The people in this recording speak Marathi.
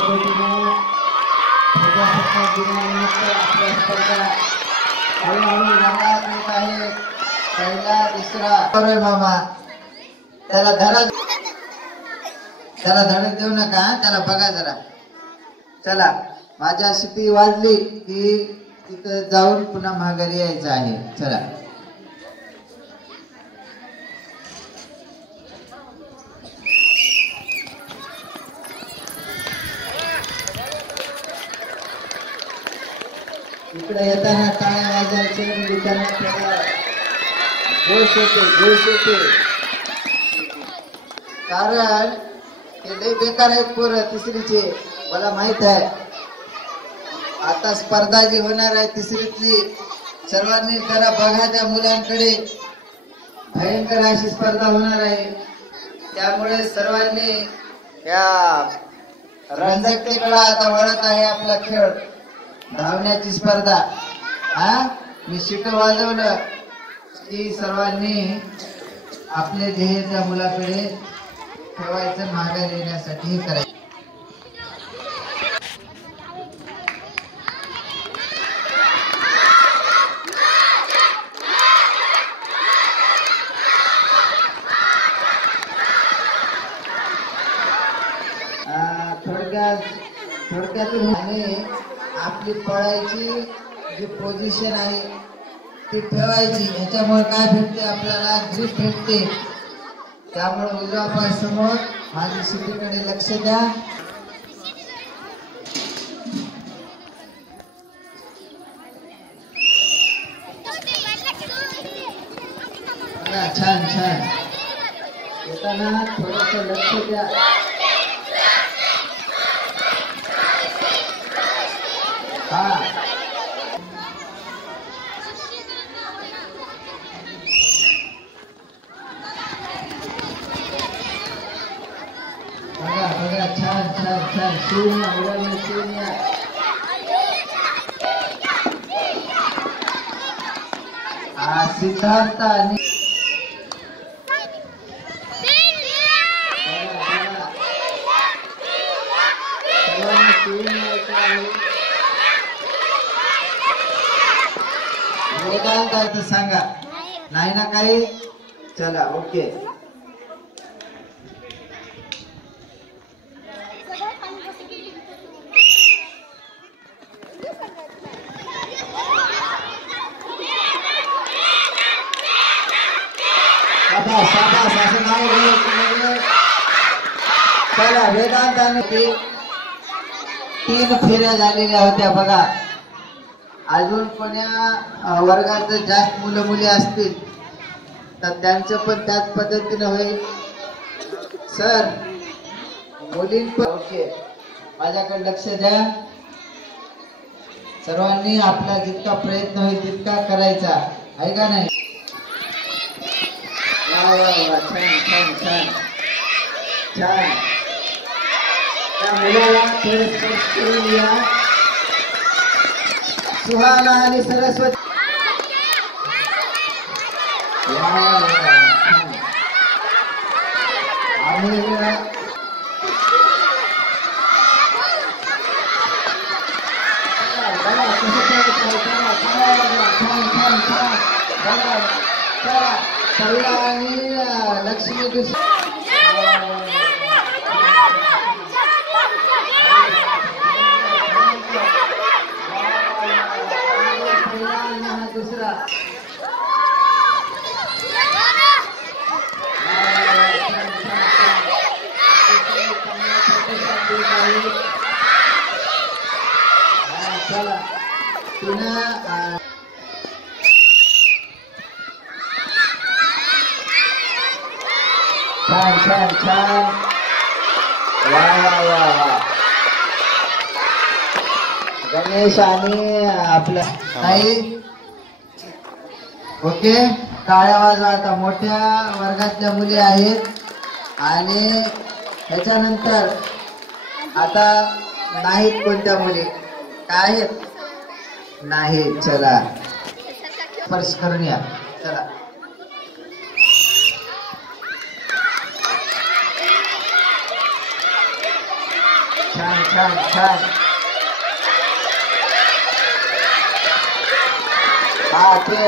पद्धतीने प्रजासत्ताक दिनानिमित्त आपल्या स्पर्धा हळूहळू रंगात येत आहेत. पहिला दुसरा मामा त्याला धडक देऊ नका, त्याला बघा जरा. चला माझ्या शिटी वाजली की तिथं जाऊन पुन्हा माघारी यायचं आहे. चला इकडे येताना टाळ्या वाजवायचे, जोश येते. कारण ते लय बेकार आहेत पोरं तिसरीचे, मला माहित आहे. आता स्पर्धा जी होणार आहे तिसरीतली, सर्वांनी जरा बघा त्या मुलांकडे. भयंकर अशी स्पर्धा होणार आहे, त्यामुळे सर्वांनी या रंजकतेकडे आता वळत आहे आपला खेळ. धावण्याची स्पर्धा. मी शिट वाजवलं की सर्वांनी आपले ध्येय त्या मुलाकडे ठेवायचं, मागे येण्यासाठी करायचं. थोडक्यातून आणि आपली पळायची जी पोझिशन आहे ती ठेवायची. ह्याच्यामुळे काय भेटते आपल्याला, ग्रीप भेटते. त्यामुळे उजवा पाय समोर, माझी शिटीकडे लक्ष द्या. छान छान येताना थोडस लक्ष द्या. बघा छान छान छान. शून्य सिद्धार्थ आणि वेदांत सांगा, नाही ना काही. चला ओके. असं नाव चला. वेदांताने 3 फेऱ्या झालेल्या होत्या बघा. अजून कोण्या वर्गात जास्त मुलं मुली असतील तर त्यांचं पण त्याच पद्धतीनं होईल. सर मुलीं पण ओके, माझ्याकडे लक्ष द्या. सर्वांनी आपला जितका प्रयत्न होईल तितका करायचा आहे का नाही. छान छान छान छान. त्या मुलाला थोडे स्पर्श करून या. सुहाना आणि सरस्वती. आणि लक्ष्मी दुसरी. दुसरा चला पुन्हा छान छान छान. वा वा वा. गणेश आणि आपलं ताई ओके. टाळ्या वाजवा. आता मोठ्या वर्गातल्या मुली आहेत आणि त्याच्यानंतर आता नाहीत कोणत्या मुली काय आहेत नाही. चला स्पर्श करून या. चला छान छान छान. हा ते